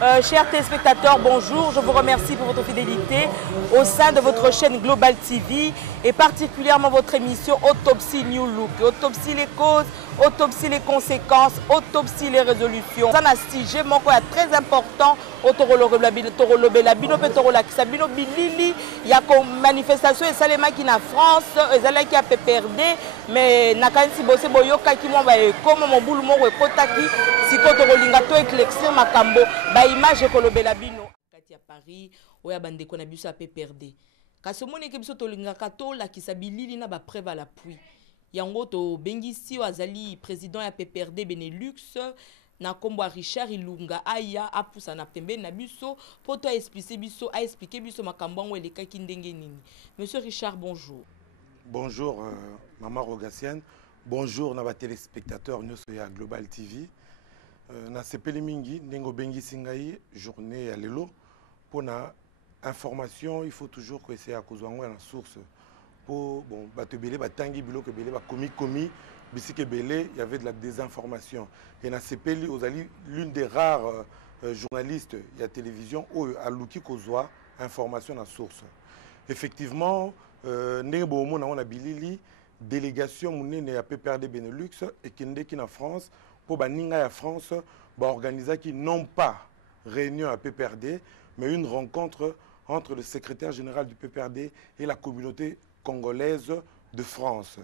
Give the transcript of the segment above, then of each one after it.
Chers téléspectateurs, bonjour. Je vous remercie pour votre fidélité au sein de votre chaîne Global TV et particulièrement votre émission Autopsie New Look. Autopsie les causes, autopsie les conséquences, autopsie les résolutions. C'est un sujet très important. Il y a une manifestation et ça qui en France, et qui a PPRD, mais nakansi bosse boyoka qui m'a comme mon boulot mo kotaki si koto lingato élection makambo ba image kolobela bino kati ya Paris oya bande ko na biso a PPRD kasi moni ke biso to lingaka to la kisabilili na ba preuve à l'appui yango to bengisi azali président ya PPRD Benelux na kombo Richard Ilunga aya apusa na pembe na biso poto expliquer biso makambo ngo elekaki ndenge nini. Monsieur Richard, bonjour. Bonjour Maman Rogassienne, bonjour na ba téléspectateurs nyonso ya Global TV. Na sepeli mingi ndengo bengi singai journée ya lelo pour na information, il faut toujours essayer à kozwa ngo na source pour bon bato belé batangi biloko belé ba komi bisike belé, il y avait de la désinformation et na sepeli ozali l'une des rares journalistes ya télévision ou a luki kozwa information na source. Effectivement ndenge bomona on a bilili délégation munene ya PPRD Benelux et kende ki na France pour baninga ya France ba organiser qui non pas réunion à PPRD mais une rencontre entre le secrétaire général du PPRD et la communauté congolaise de France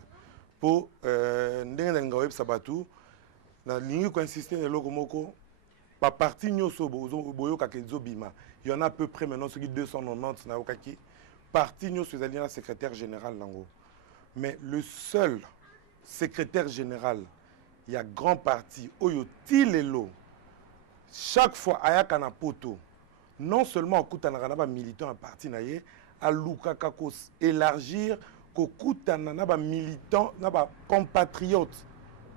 pour ndenge na ngaweb sabatu na lingi ko insister na loko moko pa parti nyoso boyoka kezo bima il y en a à peu près maintenant ce qui 290 na okaki parti nyoso ezali na secrétaire général nango mais le seul secrétaire général il y a grand parti oyo tilelo chaque fois ayaka na poto non seulement okutana na ba militant à parti na ye alukaka ko élargir ko kutana na ba militant na ba compatriotes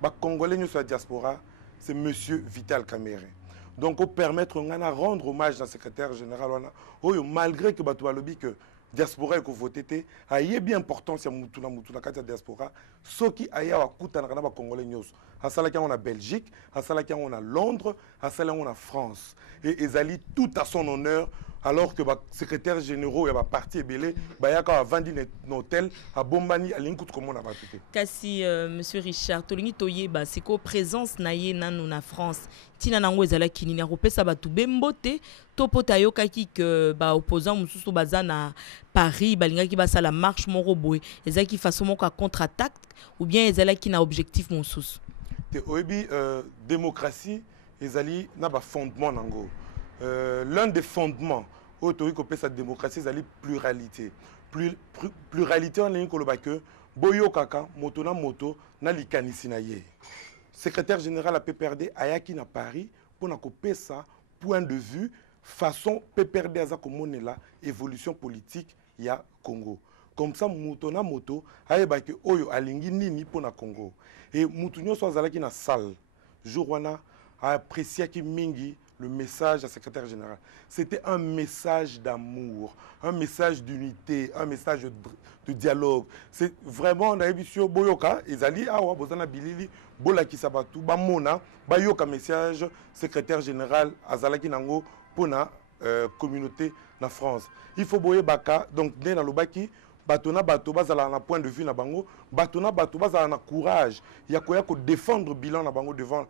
ba congolais nyoso ya diaspora, c'est monsieur Vital Kamerhe. Donc au permettre ngana rendre hommage à secrétaire général wana oyo malgré que bato balobi que diaspora ko voté aye bien importance ya mutuna kati ya diaspora soki aya wakutana na ba congolais nyoso asala ki on a Belgique asala ki on a Londres asala on a France et ezali tout à son honneur alors que ba secrétaire généraux ya ba parti ebele ba yaka a vandi hôtel à Bombani à Linkut comme on a batté kasi monsieur Richard tolingi toyeba siko présence na ye nanu na France tina nango ezala kinini akopesa batu bembote to pota yokaki que ba opposant mususu baza na Paris balingaki basala marche moko boy ezaki façon moko contre-attaque ou bien ezalaki na objectif mususu te oyebi démocratie ezali na ba fondement nango l'un des fondements autour de sa démocratie c'est la pluralité. Pluralité on est koloba que boyo kaka moto na moto na likanisi na ye. Secrétaire général à PPRD ayaki na Paris pour na kopesa point de vue façon PPRD aza komone la évolution politique ya Congo. Comme ça moto na moto ayeba que oyo alingi nini pour na Congo. Et mutu nyonso azalaki na salle jour wana a apprécié ki mingi le message à secrétaire général. C'était un message d'amour, un message d'unité, un message de dialogue. C'est vraiment, on a vu sur Boyoka, Ezali, Awa, Bozana Bilili, Bola Kisabatu, Bamona, Bayoka message, secrétaire général, Azalaki Nango, pour la communauté na France. Il faut boyer Baka, donc, dans le Baki, batona bato bazala na point de vue na bango batona bato bazala na courage ya ko défendre bilan na bango devant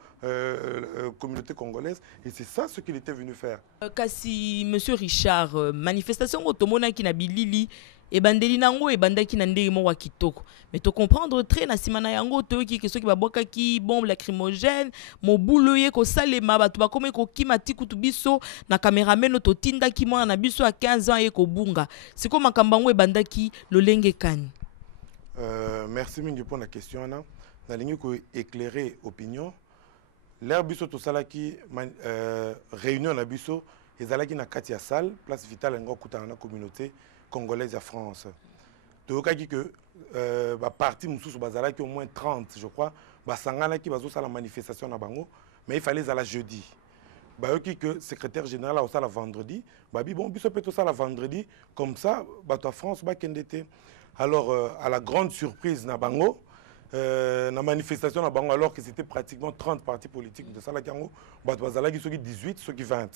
communauté congolaise et c'est ça ce qu'il était venu faire. Kasi monsieur Richard manifestation otomona ki na bilili e bandeli nango e bandaki na ndenge mo wa kitoko mais to comprendre très na simana yango to ki keso ki baboka ki bombe lacrymogène mo bouloye ko salema bato ba comme ko kimati kutu biso na cameraman to tinda ki mwana na biso a 15 ans e ko bunga siko makambango e bandaki lolenge kani. Merci mingi pour la question na lingi ko éclairer opinion l'air biso to salaki réunion na biso ezalaki na kati ya salle place Vital ngo kutana na communauté congolaise à France. Tokaki que parti mususu bazalaki au moins 30 je crois basangana ki bazo sala manifestation na bango mais il fallait à la jeudi. Bayoki que secrétaire général a la vendredi babi bon biso peto sala vendredi comme ça bato à France ba kendete. Alors à la grande surprise na bango na manifestation na bango alors que c'était pratiquement 30 partis politiques de sala kango bato bazalaki soki 18 soki 20.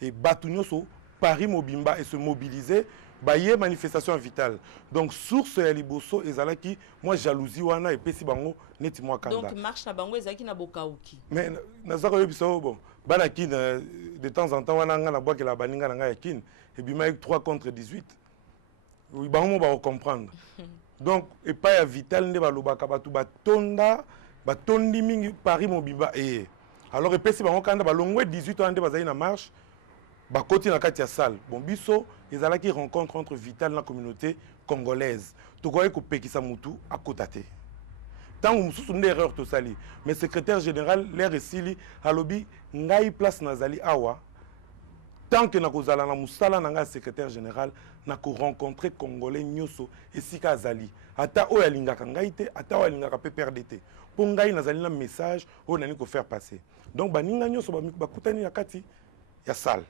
et batunyoso Paris mobimba et se mobiliser baye manifestation vitale. Donc source ya liboso ezalaki moi jalousie wana et pesi bango neti moi kanda. Donc marche na bango ezaki na bokauki. Mais nazako yebiso bon bana kin de temps en temps wana nga na bois que la baninga na nga ya kin et bima avec 3 contre 18. Oui bango ba comprendre. Donc et pas ya vital ne balobaka batu batonda batondi mingi Paris mobimba et alors et pesi bango kanda balongwe 18 ans nde bazali na marche. Ba koti na kati ya salle. Bon biso ezalaki rencontre entre vital na communauté congolaise. Tokoye ko pekisa mutu akotate. Tant mususu nde erreur to sali. Mais secrétaire général l'air esili alobi ngai place nazali awa. Tant que na kozala na musala na nga secrétaire général na ko rencontrer congolais nyoso esika azali. Ata o yalingaka ngai te, ata o yalingaka PPRD te. Po ngai nazali na message o nani ko faire passer. Donc baninga nyoso ba kutani na kati ya salle.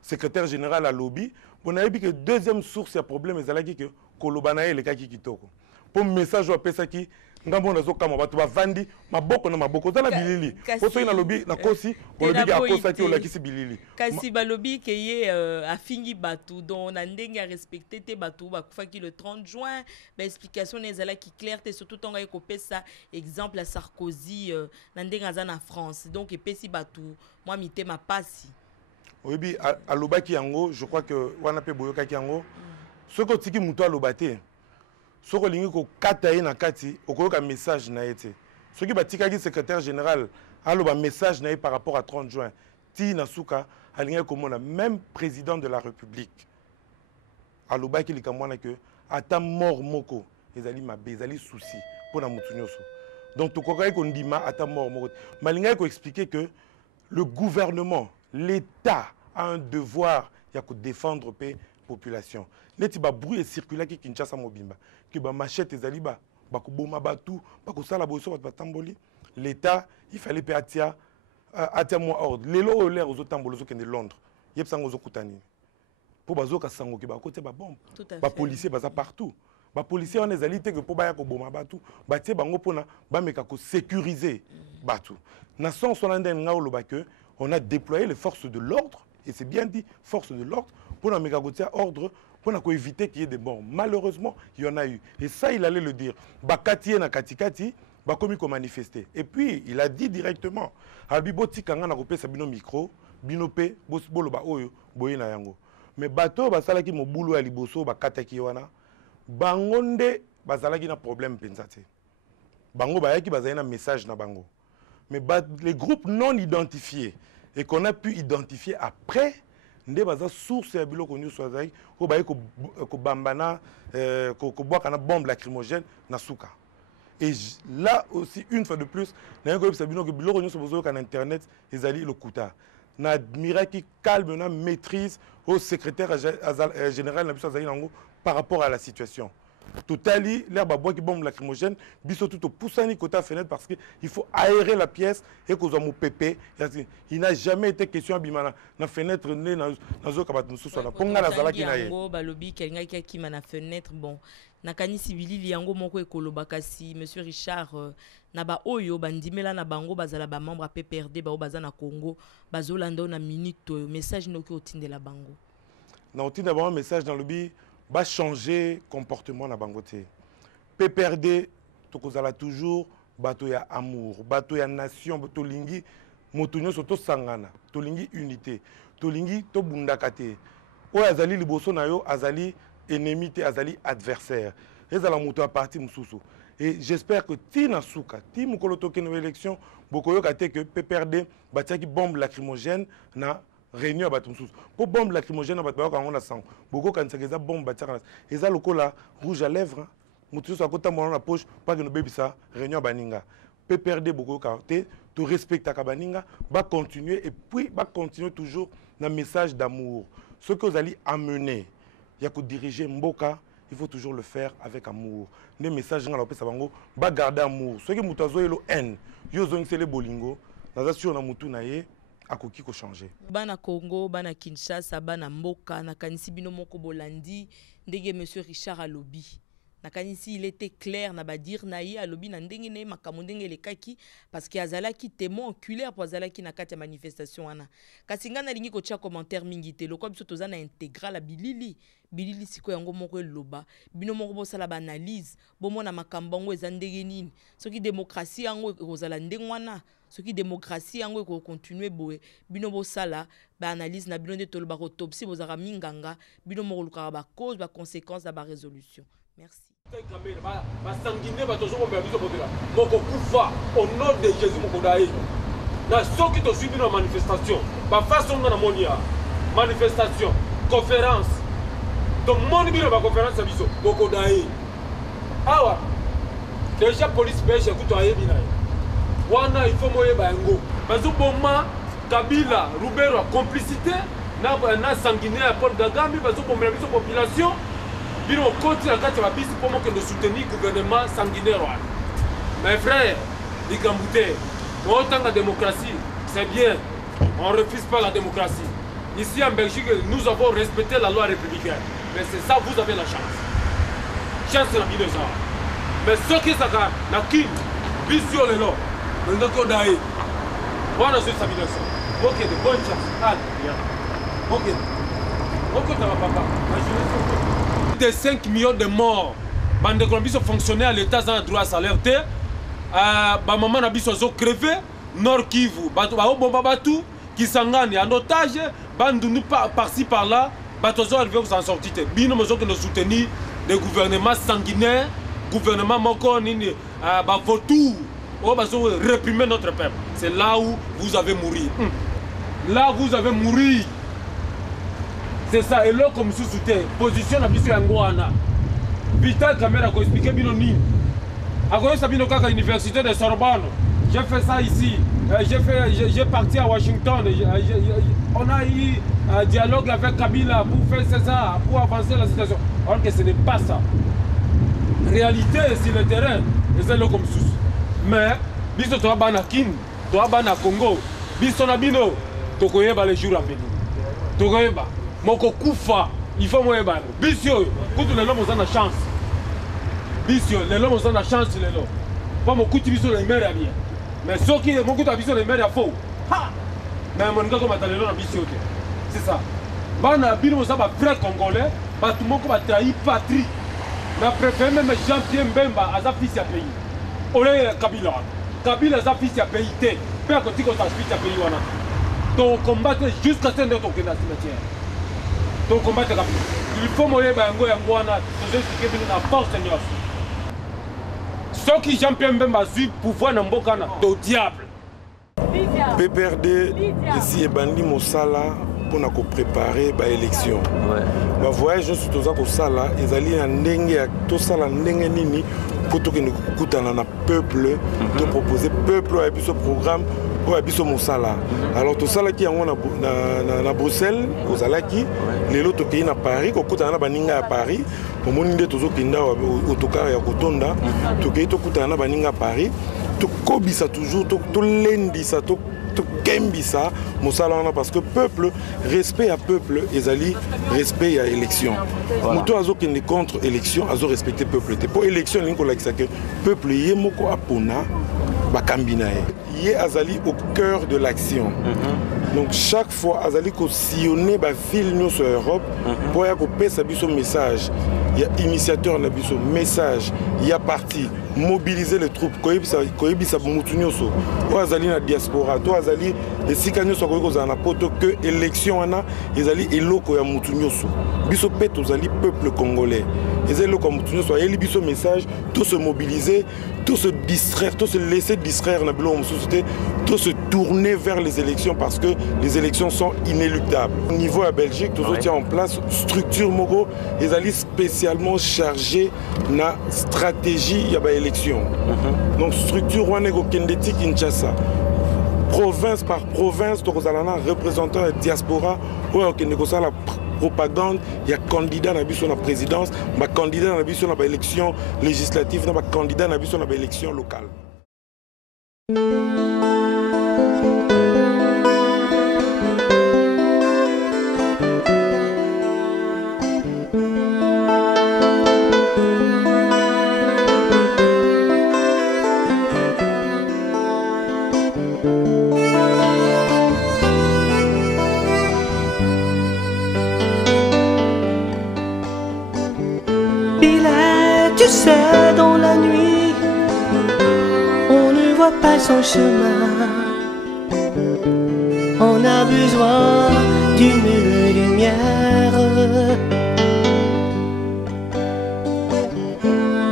Secrétaire général à lobby, on a vu que deuxième source de problème est que Kolobanae le kaki kitoko. Pour message au pesaki, ngambo na zoka mabatu ba vandi, maboko na maboko za la bilili. Pour ça na lobby na kosi, on lobby ki akosa ki olakisi bilili. Kasi ba lobby ke ye afingi batu donc na ndenge respecter te batu ba kufaki le 30 juin, ba explication nezala ki claire te surtout tonga ko pesa exemple à Sarkozy na ndenge za na France. Donc epesi batu moi mité ma pasi. Oui, à l'obaki yango, je crois que wana pe boyoka yango. Ce que tiki muto alobate. Ce que lingi ko kata na kati, okoyoka message na été. Ce qui batika ki secrétaire général aloba message na par rapport à 30 juin. Ti na suka alinga ko mona même président de la République. Alobaki likamwana que ata mort moko ezali mabe ezali souci pour na mutu nyoso. Donc to kokai ko ndima ata mort moko. Malinga ko expliquer que le gouvernement, l'État a un devoir de défendre la population. Neti ba bruit et circuler qui Kinshasa mobimba, que ba machette ezali ba ko boma batu, ba ko sala boso ba tamboli. L'État, il fallait pe atia moi ordre. Lelo l'air aux tambolo zo kende Londres. Yep sango zo kutani. Po bazo ka sango ke ba côté ba bombe. Ba policier baza partout. Ba policier on ezali te que po ba ya ko boma batu, ba tie bango pona ba meka ko sécuriser batu. Na son solande nga oloba que on a déployé les forces de l'ordre, et c'est bien dit, forces de l'ordre, pour ordre, pour éviter qu'il y ait des morts. Malheureusement, il y en a eu. Et ça, il allait le dire. Bakati na katikati, bakomi ko manifester. Et puis, il a dit directement, Albiboti kanga na kopesa bino micro, binope, bolo ba oyo, boye na yango. Mais bato, basalaki mo boulot ya liboso, bakataki wana, bangonde, basalaki na problème pensate. Bango bayaki bazali na message na bango. Mais les groupes non identifiés, et qu'on a pu identifier après, nde baza source ya biloko nyuso azaki ko baye ko bambana ko boka na bombe lacrymogène na suka. Et là aussi une fois de plus, na ko bisa biloko nyuso bozo ka na internet ezali lokuta. Na admira ki calme na maîtrise au secrétaire général na biso azali nango par rapport à la situation. Totali, l'herbe à bois qui bombe lacrymogène, biso tout au poussani côté à fenêtre parce qu'il faut aérer la pièce et qu'on a pépé. Il n'a jamais été question à la fenêtre né dans un cabaret de sous la ponga la zala qui n'a pas. Balobi quelqu'un qui m'a na fenêtre bon. Nakani civili liango moko ekolo bakasi monsieur Richard na ba oyo bandimela na bango bazala ba membre à PPRD ba baza na Congo bazolanda na minute message noki otindela bango. Na otindela bango message dans le bi va changer comportement na bangote. PPRD tokozala toujours bato ya amour, bato ya nation, bato lingi motonyo soto sangana, to lingi unité, to lingi to bundakate. O azali liboso na yo azali ennemi te azali adversaire. Ezala moto a parti mususu. Et j'espère que Tina Souka, ti mukolo toke no élection, bokoyo kate que PPRD batiaki bombe lacrymogène na réunion à Batumsous. Pour bombe lacrymogène à Batumsous, on a sang. Beaucoup quand c'est bombe batiaka. Et ça le cola rouge à lèvres. Moutous à côté mon la poche, pas que nos bébés ça réunion à Baninga. PPRD beaucoup quartier, tu respectes ta Baninga, va continuer et puis va continuer toujours dans message d'amour. Ce que vous allez amener, il y a que diriger Mboka, il faut toujours le faire avec amour. Les messages dans la paix sabango, va garder amour. Ce qui moutazo elo haine, yo zong c'est le bolingo, dans sûr na moutou naie. Akoki ko changer. Bana Congo, bana Kinshasa, bana Mboka, na kanisi bino moko bolandi, ndenge monsieur Richard alobi. nakanisi il était clair na badir na ye alobi na ndenge ne makambo ndenge elekaki parce que azalaki témoin oculaire po azalaki na kati ya manifestation wana kasi nga nalingi kotia commentaire mingi te lokwa biso toza na intégral ya bilili siko yango moko eloba bino moko bosala baanalyse bomona makambo yango eza ndenge nini soki démocratie yango ekozala ndenge wana soki démocratie yango ekokontinue boye bino bosala baanalyse na bino nde toloba autopsie bozalaka minganga bino moko olukaka bacause baconséquence na barésolution. Merci. Basangine batozomobela biso botela mokokufa au nom de Jésus mokodaye na soki tosuivi na manifestation bafaso nga na monia manifestation conférence donc moni bino baconférence ya biso mokodaye awa déjà police belge kuto ayebi na ye wana il faut moyeba yango bazoboma Kabila Rubero a complicité na Sanguiné à Paul Kagame bazobomela biso population bino koti na kati ya bisi pour que de soutenir le gouvernement sanguinaire. Mes frères, Ligambouté, autant la démocratie, c'est bien. On ne refuse pas la démocratie. Ici en Belgique, nous avons respecté la loi républicaine. Mais c'est ça, vous avez la chance. Chance la vie de ça. Mais ce qui est ça, la kim, bisio le lot, le noko daï. Voilà ce que ça veut dire ça. Ok, de bonnes chances. Allez, bien. Ok. Ok, ça va papa. De 5 millions de morts. Bande Colombie sont fonctionnaires à l'État sans droit à salaire. Maman n'a pas crevé. Nord Kivu, Batu, qui s'engagent en otage. Bandounou par-ci par-là. Batozo arrivé vous en sortir. Bino mozo que nous soutenir les gouvernements sanguinaires, gouvernement moko nini, Bavotou, oh bazo réprimer notre peuple. C'est là où vous avez mouru. Là vous avez mouru. C'est ça, et là comme sous-soutien, position à Bissou Yangoana. Vital Caméra a expliqué Binoni. À cause de l'université de Sorbonne, j'ai fait ça ici. J'ai parti à Washington. On a eu un dialogue avec Kabila pour faire ça, pour avancer la situation. Alors que ce n'est pas ça. Réalité, c'est le terrain. Et c'est là comme sous. Mais, Bissou Toabana Kin, Toabana Congo, Bissou Nabino, Tokoyeba les jours à venir. Tokoyeba. Moko kufa, il faut moi ébar. Bisio, quand les hommes ont la chance. Bisio, les hommes ont la chance les hommes. Pas mon coup de bisio les mères à bien. Mais ceux qui mon coup de bisio les mères à faux. Ha! Mais mon gars comme attendez là bisio. C'est ça. Bana bino ça va frère congolais, ba tout le monde va trahir patrie. Mais préfère même Jean-Pierre Mbemba à sa fils à pays. Olé Kabila. Kabila à sa fils à pays. Père quand tu as fils à pays wana. Donc combattre jusqu'à ce que ton cimetière. Donc combattre il faut moyer bango yangwana nous expliquer bien la force de ceux qui Jean-Pierre Mbemba suivent pouvoir na mboka na do diable PPRD ici et bandi mosala pour na ko préparer ba élection ba voyage surtout za ko sala ezali na ndenge ya to sala ndenge nini pour to ke kutana na peuple to proposer peuple a biso programme pour biso mosala. Alors tout ça là qui yango na Bruxelles ozalaki lelo to pays na Paris ko kutana na baninga à Paris pour moni nde tozo kinda autocar ya kotonda to ke to kutana na baninga à Paris to kobisa toujours to lendisa to kembisa mosala wana parce que peuple respect à peuple ezali respect à élection muto azo kende contre élection azo respecter peuple te pour élection linko la que peuple yemoko apona bakambina ye azali au cœur de l'action. Donc chaque fois azali ko sillonner ba ville nous sur Europe pour ya ko pesa biso message. Il y a initiateur na biso message, il y a parti mobiliser les troupes koyebisa mutu nyoso. O azali na diaspora, to azali esika nyoso ko za na poto que élection wana ezali eloko ya mutu nyoso. Biso pe tozali peuple congolais. Ezali ko mutu nyoso ayeli biso message, tout se mobiliser, tout se distraire, tout se laisser distraire na bilo société, tout se tourner vers les élections parce que les élections sont inéluctables. Au niveau à Belgique, tout tient en place structure moko ezali spécialement chargée na stratégie ya ba élection. Donc structure wana ko kendeti Kinshasa. Province par province, to kozalana représentant la diaspora ou la propagande, il y a candidat na biso na présidence, ma candidat na biso na ba élection législative, na ba candidat na biso na ba élection locale. sais, dans la nuit, on ne voit pas son chemin. On a besoin d'une lumière.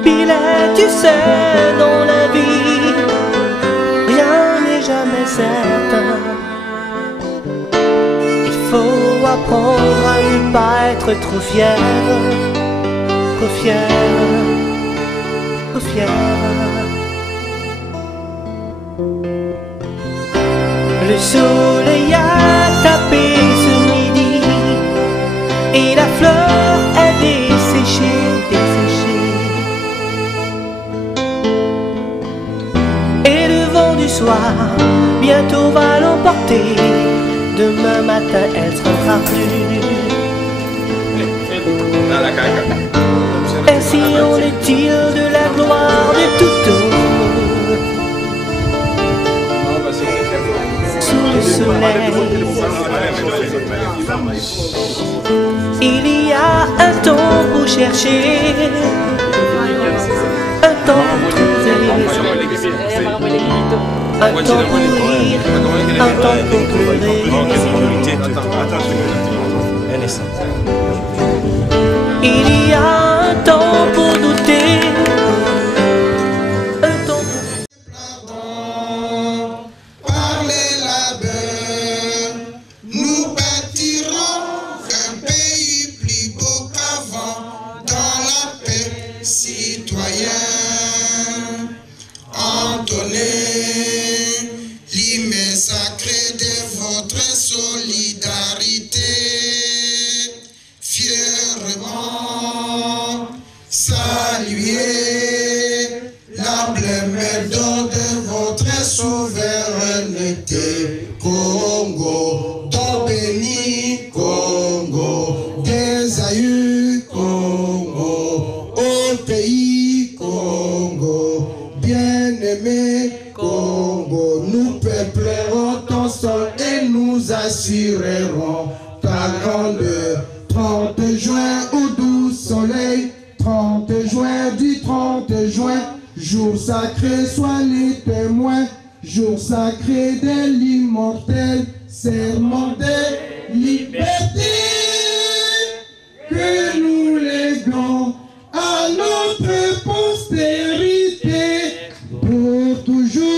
Pilet, tu sais, dans la vie, rien n'est jamais certain. Il faut apprendre à ne pas être trop fier. Trop fier, trop fier. Le soleil a tapé ce midi et la fleur est desséchée, desséchée. Et le vent du soir bientôt va l'emporter. Demain matin elle sera plus. Ainsi en est-il de la gloire de tout homme. Sous le soleil, il y a un temps pour chercher, un temps pour trouver, un temps pour rire, un temps pour pleurer. Il y a un temps pour douter, un temps pour... Par les labeurs, nous bâtirons un pays plus beau qu'avant, dans la paix citoyenne. Entonnez l'hymne sacré de votre solidarité. Fièrement saluer l'humble don de votre souveraineté. Congo, don béni, Congo, des aïeux, Congo, au pays, Congo, bien-aimé, Congo, nous peuplerons ton sol et nous assurerons ta grandeur. 30 juin au doux soleil, 30 juin du 30 juin, jour sacré, sois les témoins, jour sacré de l'immortel, serment de liberté, que nous léguons à notre postérité pour toujours.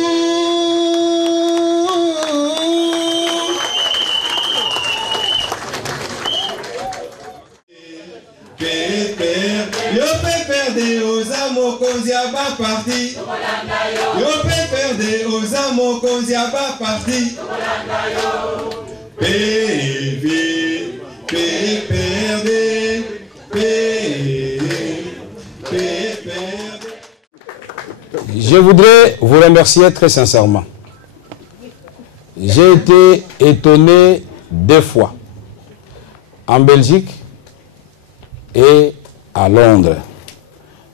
Yo peut perdre aux amours qu'on y a pas parti. Yo peut perdre aux amours qu'on y a pas parti. PV, Je voudrais vous remercier très sincèrement. J'ai été étonné 2 fois, en Belgique et à Londres,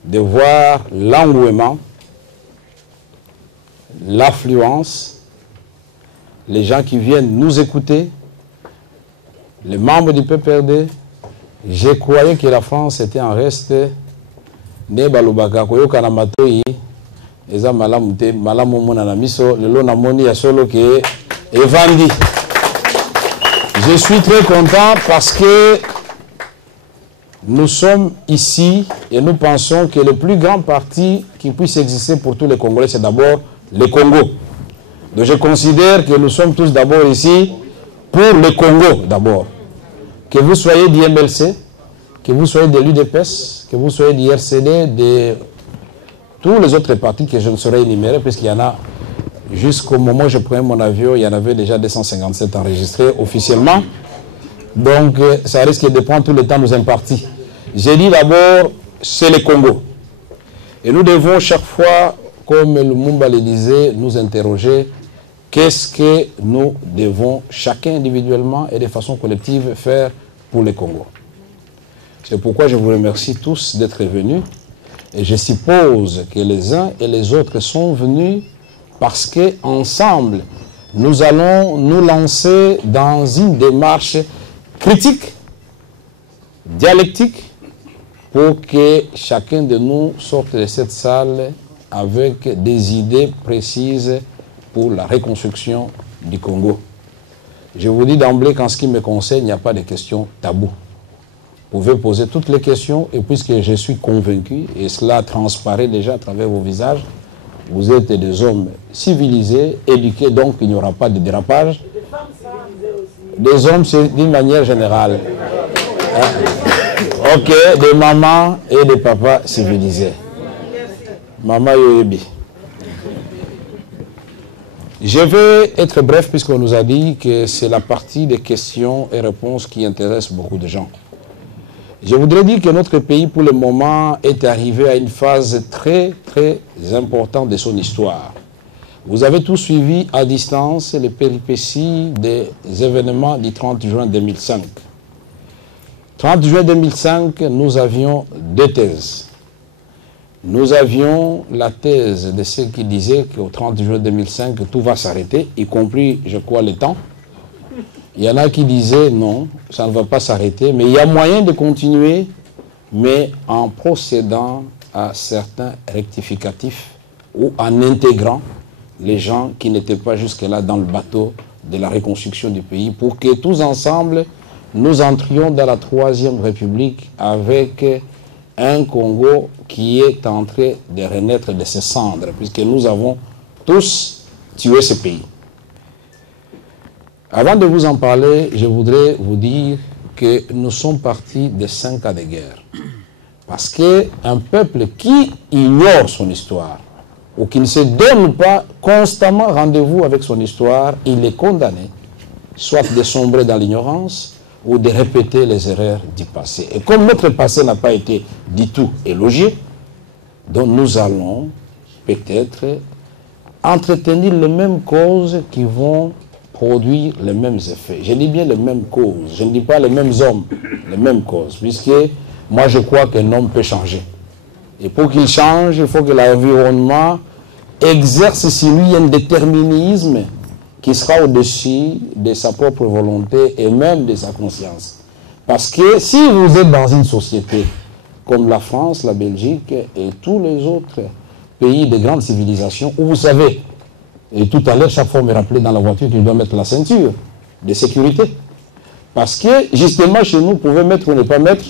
de voir l'engouement, l'affluence, les gens qui viennent nous écouter, les membres du PPRD. Je croyais que la France était en reste. Ne balobaka koyoka na matoi eza malamu te malamu mona na miso lelo na moni ya solo ke evandi. Je suis très content parce que nous sommes ici et nous pensons que le plus grand parti qui puisse exister pour tous les Congolais, c'est d'abord le Congo. Donc je considère que nous sommes tous d'abord ici pour le Congo d'abord. Que vous soyez du MLC, que vous soyez de l'UDPS, que vous soyez du RCD, de tous les autres partis que je ne saurais énumérer, puisqu'il y en a, jusqu'au moment où je prenais mon avion, il y en avait déjà 257 enregistrés officiellement. Donc ça risque de prendre tout le temps nous imparti. J'ai dit d'abord, c'est le Congo. Et nous devons chaque fois, comme le Lumumba le disait, nous interroger qu'est-ce que nous devons chacun individuellement et de façon collective faire pour le Congo. C'est pourquoi je vous remercie tous d'être venus. Et je suppose que les uns et les autres sont venus parce qu'ensemble, nous allons nous lancer dans une démarche critique, dialectique, pour que chacun de nous sorte de cette salle avec des idées précises pour la reconstruction du Congo. Je vous dis d'emblée qu'en ce qui me concerne, il n'y a pas de questions taboues. Vous pouvez poser toutes les questions et puisque je suis convaincu, et cela transparaît déjà à travers vos visages, vous êtes des hommes civilisés, éduqués, donc il n'y aura pas de dérapage. Des hommes, c'est d'une manière générale. Ok, des mamans et des papas civilisés. Maman Yoyebi. Je vais être bref puisqu'on nous a dit que c'est la partie des questions et réponses qui intéresse beaucoup de gens. Je voudrais dire que notre pays, pour le moment, est arrivé à une phase très, très importante de son histoire. Vous avez tous suivi à distance les péripéties des événements du 30 juin 2005. 30 juin 2005, nous avions deux thèses. Nous avions la thèse de ceux qui disaient qu'au 30 juin 2005, tout va s'arrêter, y compris, je crois, le temps. Il y en a qui disaient non, ça ne va pas s'arrêter, mais il y a moyen de continuer, mais en procédant à certains rectificatifs ou en intégrant les gens qui n'étaient pas jusque-là dans le bateau de la reconstruction du pays pour que tous ensemble, nous entrions dans la Troisième République avec un Congo qui est en train de renaître de ses cendres, puisque nous avons tous tué ce pays. Avant de vous en parler, je voudrais vous dire que nous sommes partis de 5 ans de guerre. Parce qu'un peuple qui ignore son histoire, ou qui ne se donne pas constamment rendez-vous avec son histoire, il est condamné, soit de sombrer dans l'ignorance, ou de répéter les erreurs du passé. Et comme notre passé n'a pas été du tout élogié, donc nous allons peut-être entretenir les mêmes causes qui vont produire les mêmes effets. Je dis bien les mêmes causes, je ne dis pas les mêmes hommes, les mêmes causes, puisque moi je crois qu'un homme peut changer. Et pour qu'il change, il faut que l'environnement exerce sur lui un déterminisme qui sera au-dessus de sa propre volonté et même de sa conscience. Parce que si vous êtes dans une société comme la France, la Belgique et tous les autres pays de grande civilisation, où vous savez, et tout à l'heure, chaque fois on me rappelait dans la voiture qu'il doit mettre la ceinture de sécurité. Parce que justement chez nous, vous pouvez mettre ou ne pas mettre,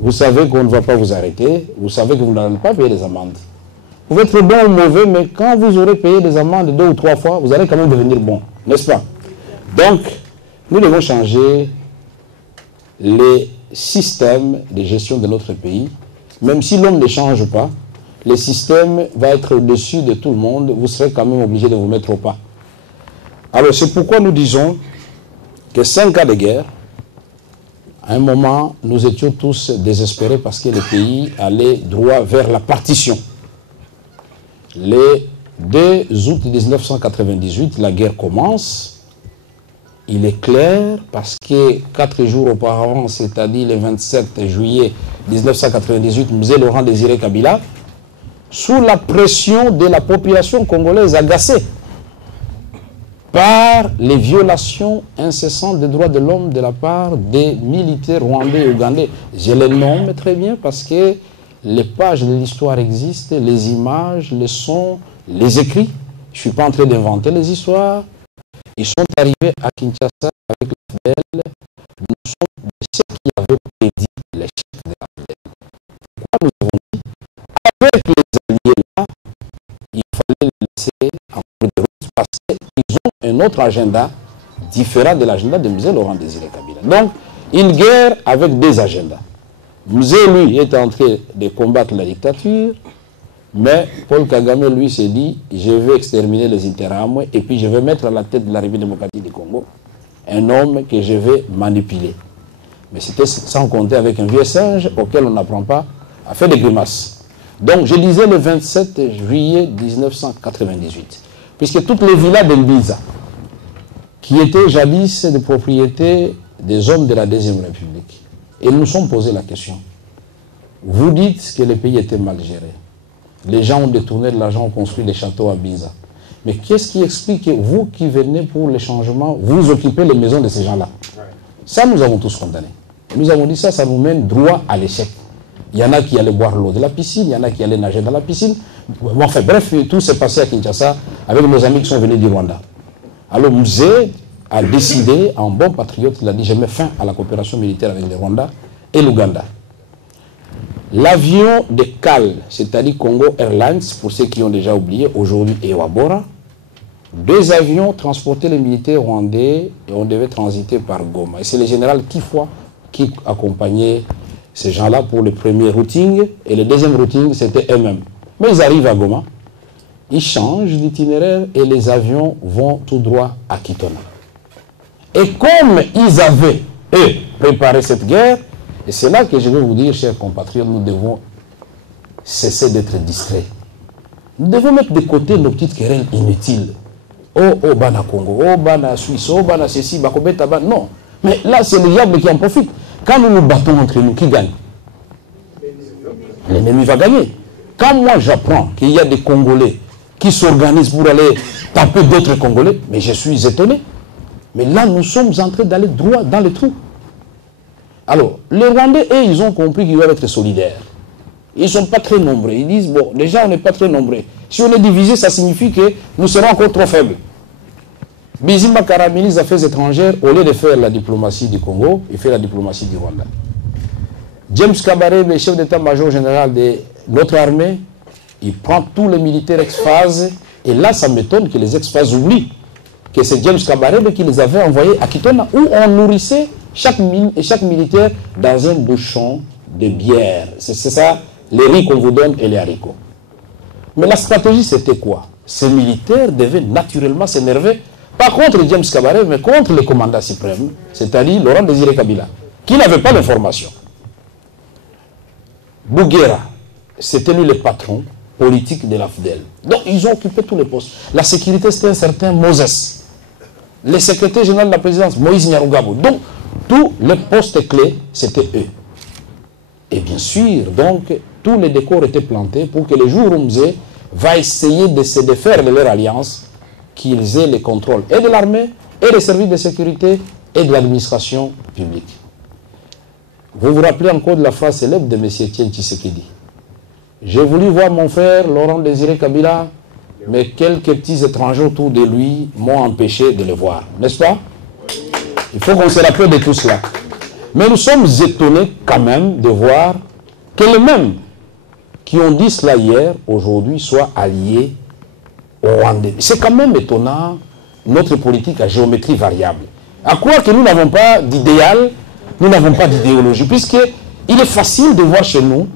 vous savez qu'on ne va pas vous arrêter, vous savez que vous n'allez pas payer les amendes. Vous pouvez être bon ou mauvais, mais quand vous aurez payé des amendes 2 ou 3 fois, vous allez quand même devenir bon, n'est-ce pas? Donc, nous devons changer les systèmes de gestion de notre pays. Même si l'homme ne change pas, le système va être au-dessus de tout le monde, vous serez quand même obligé de vous mettre au pas. Alors, c'est pourquoi nous disons que 5 ans de guerre, à un moment, nous étions tous désespérés parce que le pays allait droit vers la partition. Le 2 août 1998, la guerre commence. Il est clair parce que 4 jours auparavant, c'est-à-dire le 27 juillet 1998, M. Laurent Désiré Kabila, sous la pression de la population congolaise agacée par les violations incessantes des droits de l'homme de la part des militaires rwandais et ougandais. Je les nomme très bien parce que les pages de l'histoire existent, les images, les sons, les écrits. Je ne suis pas en train d'inventer les histoires. Ils sont arrivés à Kinshasa avec la FDL. Nous sommes de ceux qui avaient prédit l'échec de la FDL. Pourquoi nous avons dit, avec les alliés là, il fallait les laisser en cours de route parce qu'ils ont un autre agenda différent de l'agenda de M. Laurent Désiré Kabila. Donc, une guerre avec des agendas. Mzé, lui, est en train de combattre la dictature, mais Paul Kagame, lui, s'est dit, je vais exterminer les Interahamwe et puis je vais mettre à la tête de la République démocratique du Congo un homme que je vais manipuler. Mais c'était sans compter avec un vieux singe auquel on n'apprend pas à faire des grimaces. Donc, je disais le 27 juillet 1998, puisque toutes les villas d'Elbiza, qui étaient jadis de propriété des hommes de la Deuxième République, et nous nous sommes posé la question. Vous dites que le pays était mal géré. Les gens ont détourné de l'argent, ont construit des châteaux à Biza. Mais qu'est-ce qui explique que vous qui venez pour les changements, vous occupez les maisons de ces gens-là? Ça, nous avons tous condamné. Nous avons dit ça, ça nous mène droit à l'échec. Il y en a qui allaient boire l'eau de la piscine, il y en a qui allaient nager dans la piscine. Enfin bref, tout s'est passé à Kinshasa avec nos amis qui sont venus du Rwanda. Alors Mzee a décidé, en bon patriote, il a dit je mets fin à la coopération militaire avec le Rwanda et l'Ouganda. L'avion de CAL, c'est-à-dire Congo Airlines, pour ceux qui ont déjà oublié, aujourd'hui et Wabora, 2 avions transportaient les militaires rwandais et on devait transiter par Goma. Et c'est le général Kifwa qui accompagnait ces gens-là pour le premier routing et le deuxième routing, c'était eux-mêmes. Mais ils arrivent à Goma, ils changent d'itinéraire et les avions vont tout droit à Kitona. Et comme ils avaient, eux, préparé cette guerre, et c'est là que je vais vous dire, chers compatriotes, nous devons cesser d'être distraits. Nous devons mettre de côté nos petites querelles inutiles. Oh, Bana Congo, oh, Bana Suisse, oh, Bana ceci, Bakobeta, Bana. Non. Mais là, c'est le diable qui en profite. Quand nous nous battons entre nous, qui gagne? L'ennemi va gagner. Quand moi j'apprends qu'il y a des Congolais qui s'organisent pour aller taper d'autres Congolais, mais je suis étonné. Mais là, nous sommes en train d'aller droit dans le trou. Alors, les Rwandais, eux, ils ont compris qu'ils doivent être solidaires. Ils ne sont pas très nombreux. Ils disent, bon, déjà, on n'est pas très nombreux. Si on est divisé, ça signifie que nous serons encore trop faibles. Bizimba Kara, ministre des Affaires étrangères, au lieu de faire la diplomatie du Congo, il fait la diplomatie du Rwanda. James Kabarebe, le chef d'état-major général de notre armée, il prend tous les militaires ex-phase, et là, ça m'étonne que les ex-phases oublient que c'est James Kabarebe qui les avait envoyés à Kitona, où on nourrissait chaque militaire dans un bouchon de bière. C'est ça, les riz qu'on vous donne et les haricots. Mais la stratégie, c'était quoi? Ces militaires devaient naturellement s'énerver, pas contre James Kabarebe, mais contre le commandant suprême, c'est-à-dire Laurent Désiré Kabila, qui n'avait pas d'information. Bouguera, c'était lui le patron politique de l'AFDEL. Donc, ils ont occupé tous les postes. La sécurité, c'était un certain Moses. Le secrétaire général de la présidence, Moïse Nyarugabo. Donc, tous les postes clés, c'était eux. Et bien sûr, donc, tous les décors étaient plantés pour que le jour où Mzee va essayer de se défaire de leur alliance, qu'ils aient le contrôle et de l'armée, et des services de sécurité, et de l'administration publique. Vous vous rappelez encore de la phrase célèbre de M. Etienne Tshisekedi. J'ai voulu voir mon frère Laurent Désiré Kabila, mais quelques petits étrangers autour de lui m'ont empêché de le voir. N'est-ce pas? Il faut qu'on se rappelle de tout cela. Mais nous sommes étonnés quand même de voir que les mêmes qui ont dit cela hier, aujourd'hui, soient alliés au Rwandais. C'est quand même étonnant, notre politique à géométrie variable. À croire que nous n'avons pas d'idéal, nous n'avons pas d'idéologie, puisqu'il est facile de voir chez nous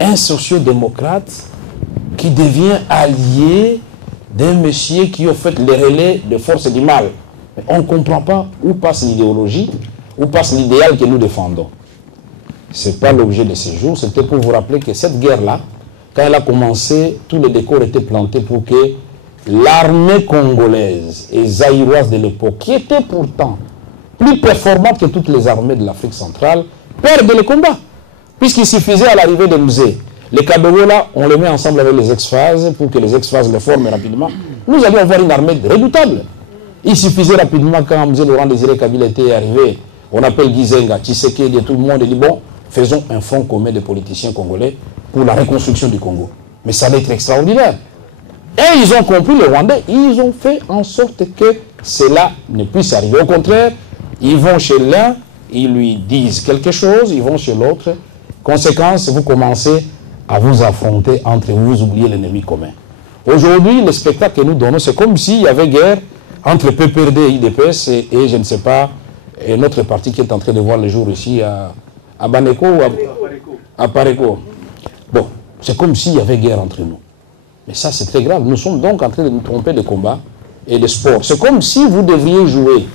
un sociodémocrate qui devient allié d'un monsieur qui a fait le relais de forces du mal. Mais on ne comprend pas où passe l'idéologie, où passe l'idéal que nous défendons. Ce n'est pas l'objet de ce jour, c'était pour vous rappeler que cette guerre-là, quand elle a commencé, tous les décors étaient plantés pour que l'armée congolaise et zaïroise de l'époque, qui était pourtant plus performante que toutes les armées de l'Afrique centrale, perdent le combat. Puisqu'il suffisait à l'arrivée de Mzee. Les Kadogo là, on les met ensemble avec les ex-phases pour que les ex-phases les forment rapidement. Nous allions avoir une armée redoutable. Il suffisait rapidement, quand Mzee Laurent Désiré Kabila était arrivé, on appelle Gizenga, Tshisekedi et tout le monde, et dit bon, faisons un fonds commun de politiciens congolais pour la reconstruction du Congo. Mais ça allait être extraordinaire. Et ils ont compris, les Rwandais, ils ont fait en sorte que cela ne puisse arriver. Au contraire, ils vont chez l'un, ils lui disent quelque chose, ils vont chez l'autre. Conséquence, vous commencez à vous affronter entre vous, vous oubliez l'ennemi commun. Aujourd'hui, le spectacle que nous donnons, c'est comme s'il y avait guerre entre PPRD et IDPS et je ne sais pas, et notre parti qui est en train de voir le jour ici à Baneko ou à Pareko. Bon, c'est comme s'il y avait guerre entre nous. Mais ça, c'est très grave. Nous sommes donc en train de nous tromper de combat et de sport. C'est comme si vous devriez jouer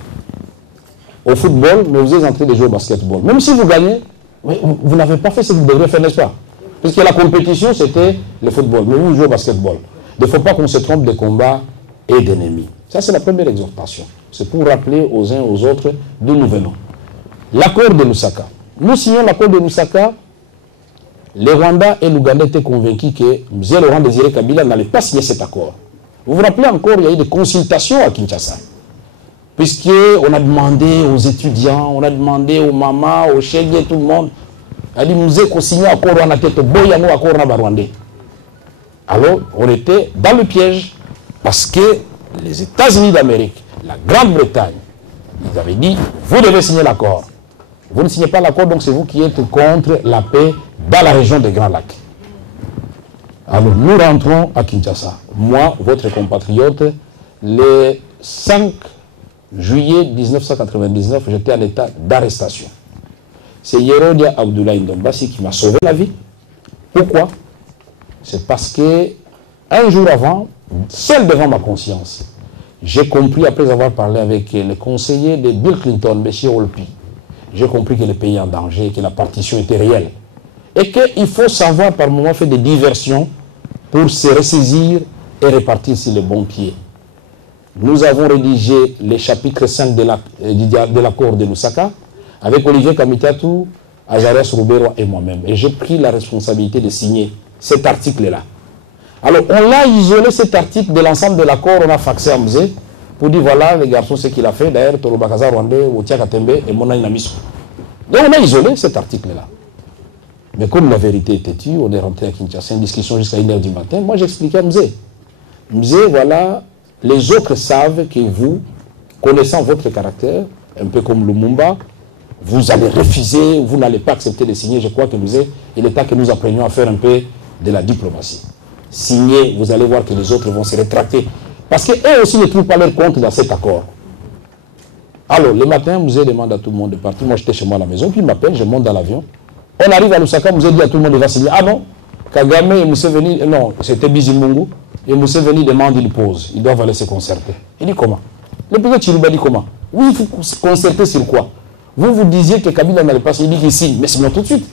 au football, mais vous êtes en train de jouer au basketball. Même si vous gagnez, vous n'avez pas fait ce que vous devriez faire, n'est-ce pas? Parce que la compétition, c'était le football. Mais vous jouez au basketball. Il ne faut pas qu'on se trompe de combat et d'ennemis. Ça, c'est la première exhortation. C'est pour rappeler aux uns aux autres d'où nous venons. L'accord de Lusaka. Nous signons l'accord de Lusaka. Les Rwandais et l'Ouganda étaient convaincus que Mzee Laurent Désiré Kabila n'allait pas signer cet accord. Vous vous rappelez encore, il y a eu des consultations à Kinshasa. Puisqu'on a demandé aux étudiants, on a demandé aux mamans, aux chégués, tout le monde. a dit nous avons signé un accord en tête boyango accord na Rwandais. Alors on était dans le piège parce que les États-Unis d'Amérique, la Grande-Bretagne, ils avaient dit vous devez signer l'accord. Vous ne signez pas l'accord, donc c'est vous qui êtes contre la paix dans la région des Grands Lacs. Alors nous rentrons à Kinshasa. Moi, votre compatriote, le 5 juillet 1999, j'étais en état d'arrestation. C'est Yerodia Abdoulaye Ndombasi qui m'a sauvé la vie. Pourquoi? C'est parce que un jour avant, seul devant ma conscience, j'ai compris, après avoir parlé avec le conseiller de Bill Clinton, M. Olpi, j'ai compris que le pays est en danger, que la partition était réelle. Et qu'il faut savoir par moments faire des diversions pour se ressaisir et repartir sur les bons pieds. Nous avons rédigé les chapitres 5 de l'accord de Lusaka avec Olivier Kamitatou, Azarias Roubero et moi-même. Et j'ai pris la responsabilité de signer cet article-là. Alors, on l'a isolé, cet article, de l'ensemble de l'accord, on a faxé à Mzé pour dire, voilà, les garçons, ce qu'il a fait. D'ailleurs, Torobakaza Rwandais, Otia Katembe et Mona Inamiso. Donc, on a isolé cet article-là. Mais comme la vérité était tue, on est rentré à Kinshasa, une discussion jusqu'à 1h du matin. Moi, j'expliquais à Mzé. Mzé, voilà, les autres savent que vous, connaissant votre caractère, un peu comme Lumumba, vous allez refuser, vous n'allez pas accepter de signer. Je crois que Mzé, il est temps que nous apprenions à faire un peu de la diplomatie. Signer, vous allez voir que les autres vont se rétracter. Parce qu'eux aussi ne trouvent pas leur compte dans cet accord. Alors, le matin, Mzé demande à tout le monde de partir. Moi, j'étais chez moi à la maison, puis il m'appelle, je monte dans l'avion. On arrive à Lusaka, Mzé dit à tout le monde, il va signer. Ah non, Kagame et Museveni, non, c'était Bizimungu, et Museveni demande, il pose. Ils doivent aller se concerter. Il dit comment? Le président Chiluba dit comment? Oui, il faut se concerter sur quoi? Vous disiez que Kabila n'allait pas signer, il dit qu'il signe, mais sinon tout de suite.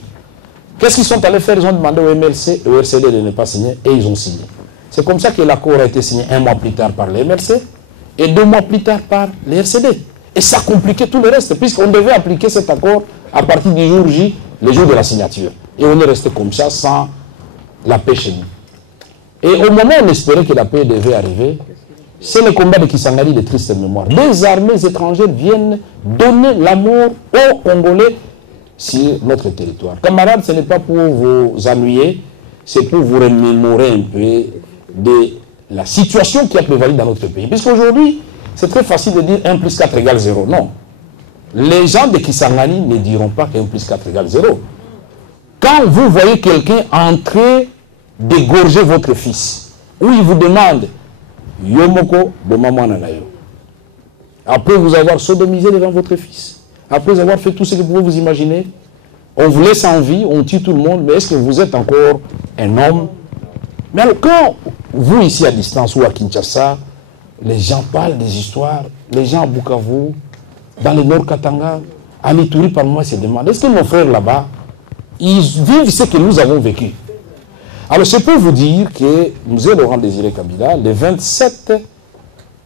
Qu'est-ce qu'ils sont allés faire? Ils ont demandé au MLC et au RCD de ne pas signer, et ils ont signé. C'est comme ça que l'accord a été signé 1 mois plus tard par le MLC, et 2 mois plus tard par le RCD. Et ça compliquait tout le reste, puisqu'on devait appliquer cet accord à partir du jour J, le jour de la signature. Et on est resté comme ça, sans la paix chez nous. Et au moment où on espérait que la paix devait arriver, c'est le combat de Kisangani de triste mémoire. Des armées étrangères viennent donner la mort aux Congolais sur notre territoire. Camarades, ce n'est pas pour vous ennuyer, c'est pour vous remémorer un peu de la situation qui a prévalu dans notre pays. Puisqu'aujourd'hui, c'est très facile de dire 1 plus 4 égale 0. Non. Les gens de Kisangani ne diront pas que 1 plus 4 égale 0. Quand vous voyez quelqu'un entrer d'égorger votre fils, où il vous demande Yomoko Bomamwananayo, après vous avoir sodomisé devant votre fils, après avoir fait tout ce que vous pouvez vous imaginer, on vous laisse en vie, on tue tout le monde, mais est-ce que vous êtes encore un homme? Mais alors quand vous ici à distance ou à Kinshasa, les gens parlent des histoires, les gens à Bukavu, dans le Nord Katanga, à Ituri, par moi, se demandent, est-ce que nos frères là-bas, ils vivent ce que nous avons vécu? Alors, je peux vous dire que M. Laurent Désiré Kabila, le 27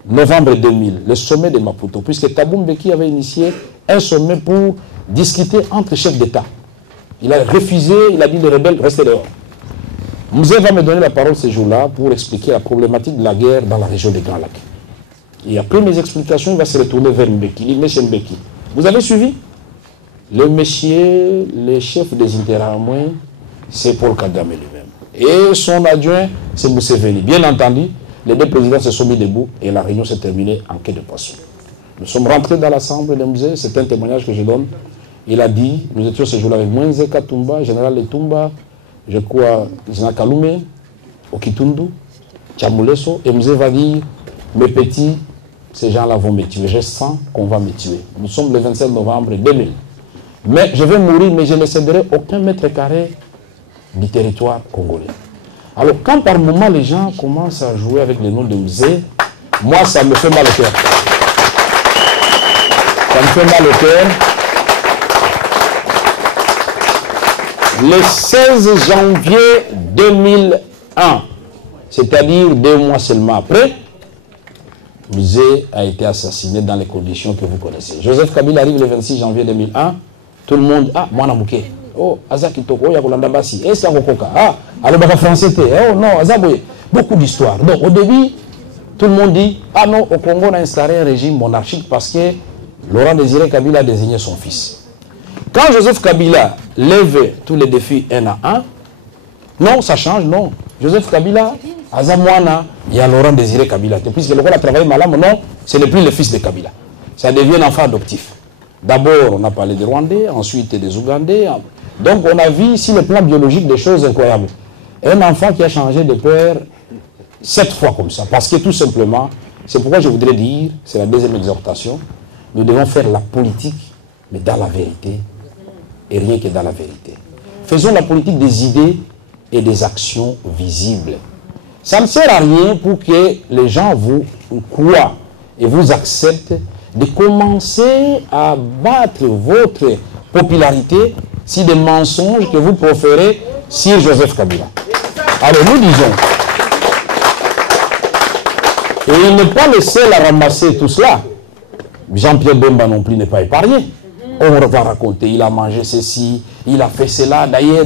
novembre 2000, le sommet de Maputo, puisque Thabo Mbeki avait initié un sommet pour discuter entre chefs d'État. Il a refusé, il a dit les rebelles, restez dehors. Mzé va me donner la parole ce jour-là pour expliquer la problématique de la guerre dans la région des Grands Lacs. Et après mes explications, il va se retourner vers Mbeki. Il dit, monsieur Mbeki, vous avez suivi? Le monsieur, le chef des Interamouins, c'est Paul Kagame lui-même. Et son adjoint, c'est Museveni. Bien entendu, les deux présidents se sont mis debout et la réunion s'est terminée en quai de poisson. Nous sommes rentrés dans l'assemblée de Mzé, c'est un témoignage que je donne. Il a dit, nous étions ce jour-là avec Mwenze Katumba, général Etumba, je crois, Zina Kalume, Okitundu, Tchamuleso, et Mzé va dire, mes petits, ces gens-là vont me tuer. Je sens qu'on va me tuer. Nous sommes le 27 novembre 2000. Mais je vais mourir, mais je ne céderai aucun mètre carré du territoire congolais. Alors, quand par moment les gens commencent à jouer avec le nom de Mzé, moi, ça me fait mal au cœur. Ça me fait mal au cœur. Le 16 janvier 2001, c'est-à-dire 2 mois seulement après, Mzé a été assassiné dans les conditions que vous connaissez. Joseph Kabila arrive le 26 janvier 2001, tout le monde, ah, Mwana Mouké, oh, Azaki Toko, Yakolanda Bassi, et c'est Kokoka, ah, alors le français, oh non, Azaboye, beaucoup d'histoires. Donc au début, tout le monde dit, ah non, au Congo on a installé un régime monarchique parce que Laurent Désiré Kabila a désigné son fils. Quand Joseph Kabila lève tous les défis un à un, non, ça change, non. Joseph Kabila, Azamouana, il y a Laurent Désiré Kabila. Puisque le rôle a travaillé Malam, non, ce n'est plus le fils de Kabila. Ça devient un enfant adoptif. D'abord, on a parlé des Rwandais, ensuite des Ougandais. Donc, on a vu, sur le plan biologique, des choses incroyables. Un enfant qui a changé de père 7 fois comme ça. Parce que tout simplement, c'est pourquoi je voudrais dire, c'est la deuxième exhortation, nous devons faire la politique, mais dans la vérité, et rien que dans la vérité. Faisons la politique des idées et des actions visibles. Ça ne sert à rien pour que les gens vous croient et vous acceptent de commencer à battre votre popularité si des mensonges que vous proférez sur Joseph Kabila. Alors nous disons, et il n'est pas le seul à ramasser tout cela. Jean-Pierre Bemba non plus n'est pas épargné. On va raconter, il a mangé ceci, il a fait cela, d'ailleurs.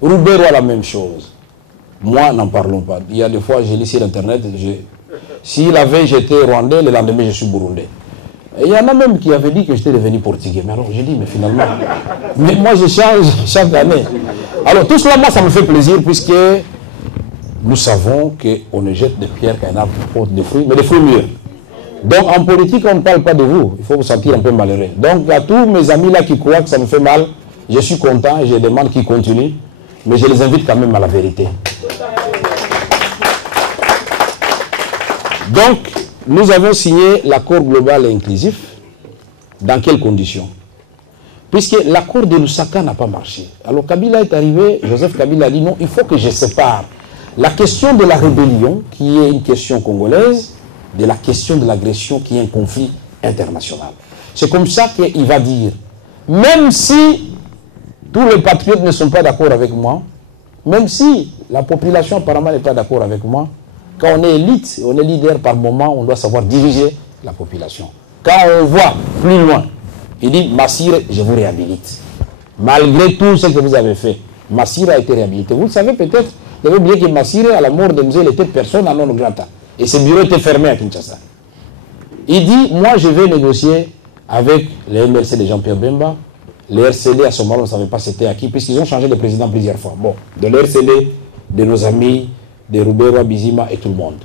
Roubero a la même chose. Moi, n'en parlons pas. Il y a des fois, je lis sur Internet, si la veille j'étais rwandais, le lendemain je suis burundais. Et il y en a même qui avaient dit que j'étais devenu portugais. Mais alors j'ai dit, mais finalement, mais moi je change chaque année. Alors tout cela, moi ça me fait plaisir puisque nous savons qu'on ne jette des pierres qu'un arbre porte des fruits, mais des fruits mûrs. Donc en politique, on ne parle pas de vous. Il faut vous sentir un peu malheureux. Donc à tous mes amis là qui croient que ça me fait mal, je suis content et je demande qu'ils continuent. Mais je les invite quand même à la vérité. Donc, nous avons signé l'accord global et inclusif. Dans quelles conditions? Puisque l'accord de Lusaka n'a pas marché. Alors Kabila est arrivé, Joseph Kabila a dit non, il faut que je sépare la question de la rébellion, qui est une question congolaise, de la question de l'agression, qui est un conflit international. C'est comme ça qu'il va dire, même si tous les patriotes ne sont pas d'accord avec moi, même si la population apparemment n'est pas d'accord avec moi, quand on est élite, on est leader par moment, on doit savoir diriger la population. Quand on voit plus loin, il dit, Massire, je vous réhabilite. Malgré tout ce que vous avez fait, Massire a été réhabilité. Vous le savez peut-être, vous avez oublié que Massire, à la mort de Mzee, il était personne à non grata. Et ses bureaux étaient fermés à Kinshasa. Il dit, moi je vais négocier avec les MLC de Jean-Pierre Bemba. Les RCD, à ce moment, on ne savait pas c'était à qui, puisqu'ils ont changé de président plusieurs fois. Bon, de l'RCD, de nos amis, de Roubero, Bizima et tout le monde.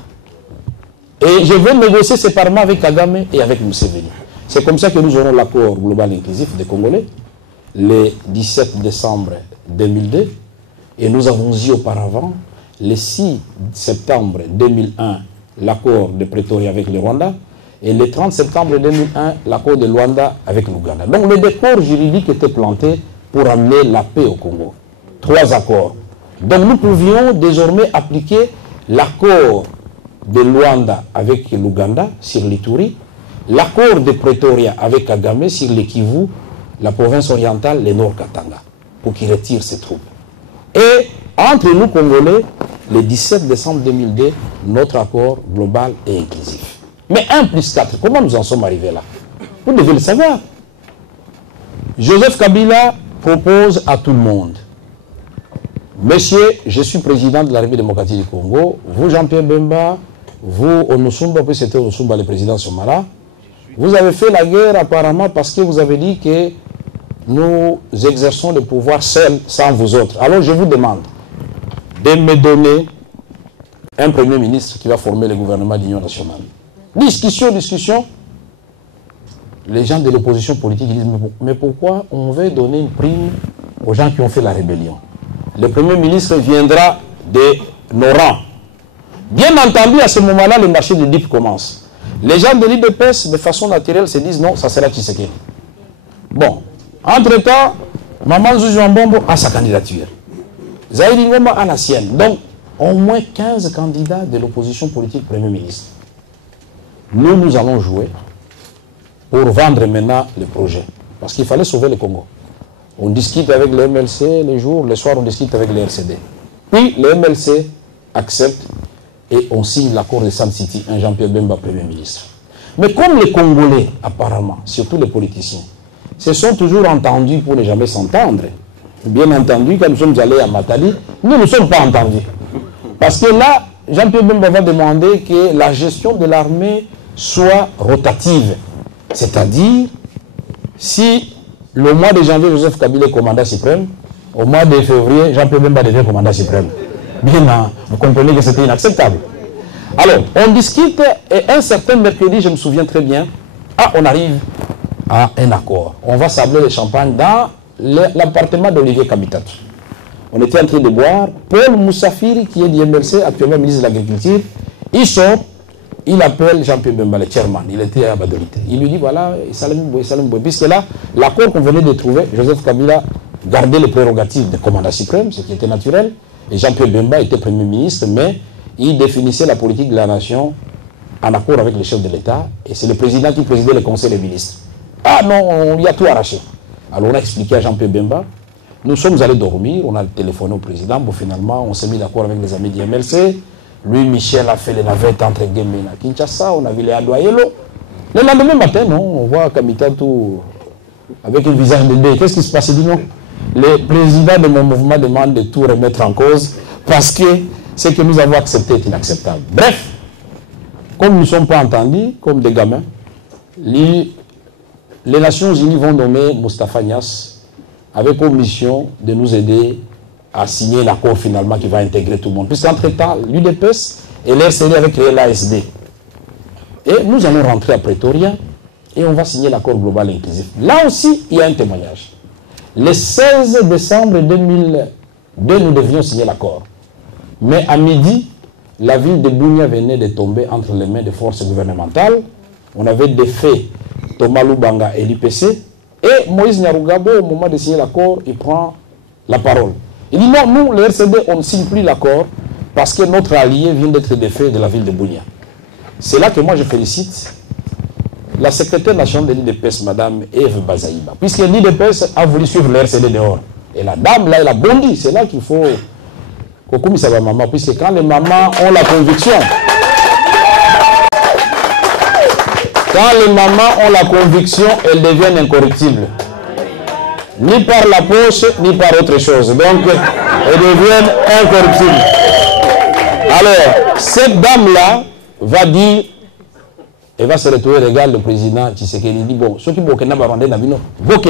Et je vais négocier séparément avec Kagame et avec Museveni. C'est comme ça que nous aurons l'accord global inclusif des Congolais, le 17 décembre 2002. Et nous avons eu auparavant, le 6 septembre 2001, l'accord de Pretoria avec le Rwanda. Et le 30 septembre 2001, l'accord de Luanda avec l'Ouganda. Donc le décor juridique était planté pour amener la paix au Congo. 3 accords. Donc nous pouvions désormais appliquer l'accord de Luanda avec l'Ouganda sur l'Ituri, l'accord de Pretoria avec Kagame sur le Kivu, la province orientale, le Nord Katanga, pour qu'il retire ses troupes. Et entre nous Congolais, le 17 décembre 2002, notre accord global et inclusif. Mais 1 plus 4, comment nous en sommes arrivés là? Vous devez le savoir. Joseph Kabila propose à tout le monde, Monsieur, je suis président de la République démocratique du Congo, vous Jean-Pierre Bemba, vous Onusumba, puis c'était Onusumba le président Somara, vous avez fait la guerre apparemment parce que vous avez dit que nous exerçons le pouvoir seuls, sans vous autres. Alors je vous demande de me donner un premier ministre qui va former le gouvernement d'union nationale. Discussion. Les gens de l'opposition politique disent, mais pourquoi on veut donner une prime aux gens qui ont fait la rébellion? Le premier ministre viendra de nos rangs. Bien entendu, à ce moment-là, le marché de DIP commence. Les gens de l'IDPS, de façon naturelle, se disent, non, ça sera Tshisekedi. Bon, entre-temps, Maman Zouzou Mbombo a sa candidature. Zaïdi Ngoma a la sienne. Donc, au moins 15 candidats de l'opposition politique premier ministre. Nous allons jouer pour vendre maintenant le projet. Parce qu'il fallait sauver le Congo. On discute avec les MLC les jours, les soirs on discute avec les RCD. Puis les MLC acceptent et on signe l'accord de Sun City, un Jean-Pierre Bemba Premier ministre. Mais comme les Congolais, apparemment, surtout les politiciens, se sont toujours entendus pour ne jamais s'entendre, bien entendu, quand nous sommes allés à Matadi, nous ne sommes pas entendus. Parce que là, Jean-Pierre Bemba va demander que la gestion de l'armée soit rotative. C'est-à-dire, si Le mois de janvier, Joseph Kabila est commandant suprême. Au mois de février, Jean-Pierre Bemba devient commandant suprême. Bien, vous comprenez que c'était inacceptable. Alors, on discute, et un certain mercredi, je me souviens très bien, on arrive à un accord. On va sabler le champagne dans l'appartement d'Olivier Kabitat. On était en train de boire. Paul Moussafiri, qui est du MLC, actuellement ministre de l'Agriculture, il sort, il appelle Jean-Pierre Bemba, le chairman. Il était à Badolite. Il lui dit, voilà, puisque là, l'accord qu'on venait de trouver, Joseph Kabila gardait les prérogatives de commandant suprême, ce qui était naturel, et Jean-Pierre Bemba était Premier ministre, mais il définissait la politique de la nation en accord avec le chef de l'État, et c'est le président qui présidait le conseil des ministres. Ah non, on y a tout arraché. Alors on a expliqué à Jean-Pierre Bemba, nous sommes allés dormir, on a téléphoné au président, bon finalement on s'est mis d'accord avec les amis du MLC, lui Michel a fait les navettes entre Guémena et Kinshasa, on a vu les Adoyelo. Le lendemain matin, non, on voit Kamita tout avec un visage de deuil. Qu'est-ce qui se passe? Il dit non, le président de mon mouvement demande de tout remettre en cause parce que ce que nous avons accepté est inacceptable. Bref, comme nous ne sommes pas entendus, comme des gamins, les Nations Unies vont nommer Moustapha Niasse avec pour mission de nous aider à signer l'accord finalement qui va intégrer tout le monde. Puisqu'entre-temps, l'UDPS et l'RCD avec l'ASD. Et nous allons rentrer à Pretoria et on va signer l'accord global inclusif. Là aussi, il y a un témoignage. Le 16 décembre 2002, nous devions signer l'accord. Mais à midi, la ville de Bunia venait de tomber entre les mains des forces gouvernementales. On avait défait Thomas Lubanga et l'IPC. Et Moïse Nyarugabo, au moment de signer l'accord, il prend la parole. Il dit non, nous, le RCD, on ne signe plus l'accord parce que notre allié vient d'être défait de la ville de Bunia. C'est là que moi je félicite la secrétaire nationale de l'IDPS, Mme Eve Bazaïba, puisque l'IDPS a voulu suivre le RCD dehors. Et la dame, là, elle a bondi. C'est là qu'il faut... Puisque quand les mamans ont la conviction... Quand les mamans ont la conviction, elles deviennent incorruptibles. Ni par la poche, ni par autre chose. Donc, elles deviennent incorruptibles. Alors, cette dame-là va dire, elle va se retrouver, regarde le président Tshisekedi, il dit, bon, ceux qui vont rendre Nabino, vont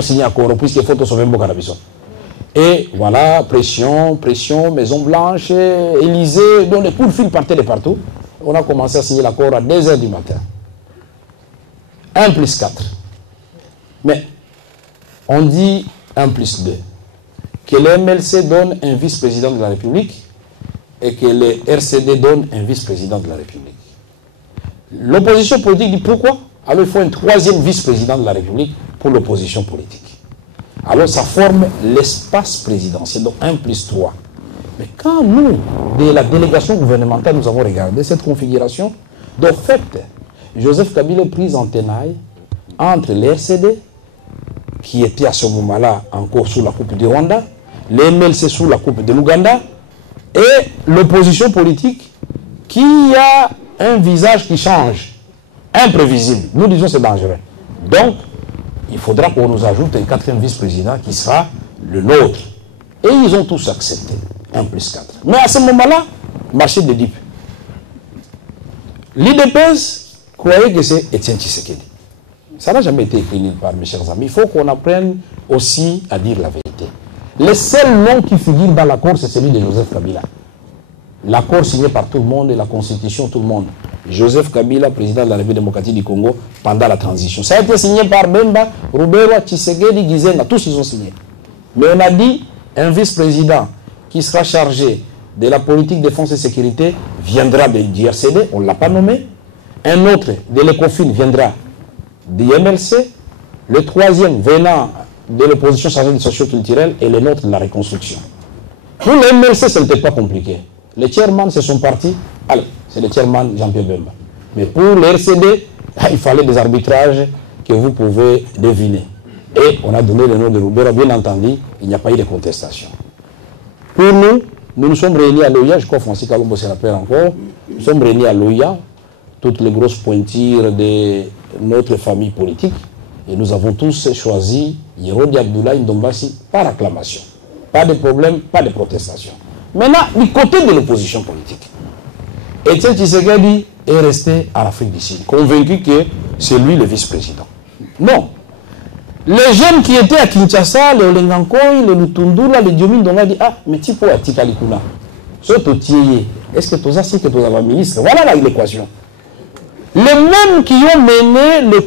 signer un accord, puisqu'il faut sauver Mbokanabiso. Et voilà, pression, Maison Blanche, Élysée, donc les coups de fil partaient de partout. On a commencé à signer l'accord à 2 h du matin. 1 plus 4. Mais on dit 1 plus 2. Que le MLC donne un vice-président de la République et que le RCD donne un vice-président de la République. L'opposition politique dit pourquoi? Alors il faut un 3e vice-président de la République pour l'opposition politique. Alors ça forme l'espace présidentiel, donc 1 plus 3. Mais quand nous, de la délégation gouvernementale, nous avons regardé cette configuration, de fait, Joseph Kabila est pris en tenaille entre les RCD, qui était à ce moment-là encore sous la coupe du Rwanda, les MLC sous la coupe de l'Ouganda, et l'opposition politique qui a un visage qui change, imprévisible. Nous disons que c'est dangereux. Donc, il faudra qu'on nous ajoute un 4e vice-président qui sera le nôtre. Et ils ont tous accepté. 1 plus 4. Mais à ce moment-là, marché de dip. L'IDPS croyait que c'est Étienne Tshisekedi. Ça n'a jamais été écrit nulle part, mes chers amis. Il faut qu'on apprenne aussi à dire la vérité. Le seul nom qui figure dans l'accord, c'est celui de Joseph Kabila. L'accord signé par tout le monde et la constitution, tout le monde. Joseph Kabila, président de la République démocratique du Congo, pendant la transition. Ça a été signé par Bemba, Ruberwa, Tshisekedi, Gizenga, tous ils ont signé. Mais on a dit, un vice-président qui sera chargé de la politique défense et sécurité viendra du RCD, on ne l'a pas nommé. Un autre de l'ECOFIN viendra du MLC. Le 3e venant de l'opposition chargée du socio-culturel et le nôtre de la reconstruction. Pour le MLC, ce n'était pas compliqué. Les chairman se sont partis. Allez, c'est le chairman Jean-Pierre Bemba. Mais pour le RCD, il fallait des arbitrages que vous pouvez deviner. Et on a donné le nom de Roubera, bien entendu, il n'y a pas eu de contestation. Pour nous, nous nous sommes réunis à Loya, je crois que Francis Kalombo se rappelle encore, nous sommes réunis à Loya, toutes les grosses pointures de notre famille politique, et nous avons tous choisi Yerodi Abdoulaye Ndombasi par acclamation. Pas de problème, pas de protestation. Maintenant, du côté de l'opposition politique, Étienne Tshisekedi est resté à l'Afrique du Sud, convaincu que c'est lui le vice-président. Non. Les jeunes qui étaient à Kinshasa, les Olengankoi, les Lutundula, les Diomin, on a dit, ah, mais tu peux attirer Likuna. Est-ce que tu as que tu as un ministre? Voilà l'équation. Les mêmes qui ont mené le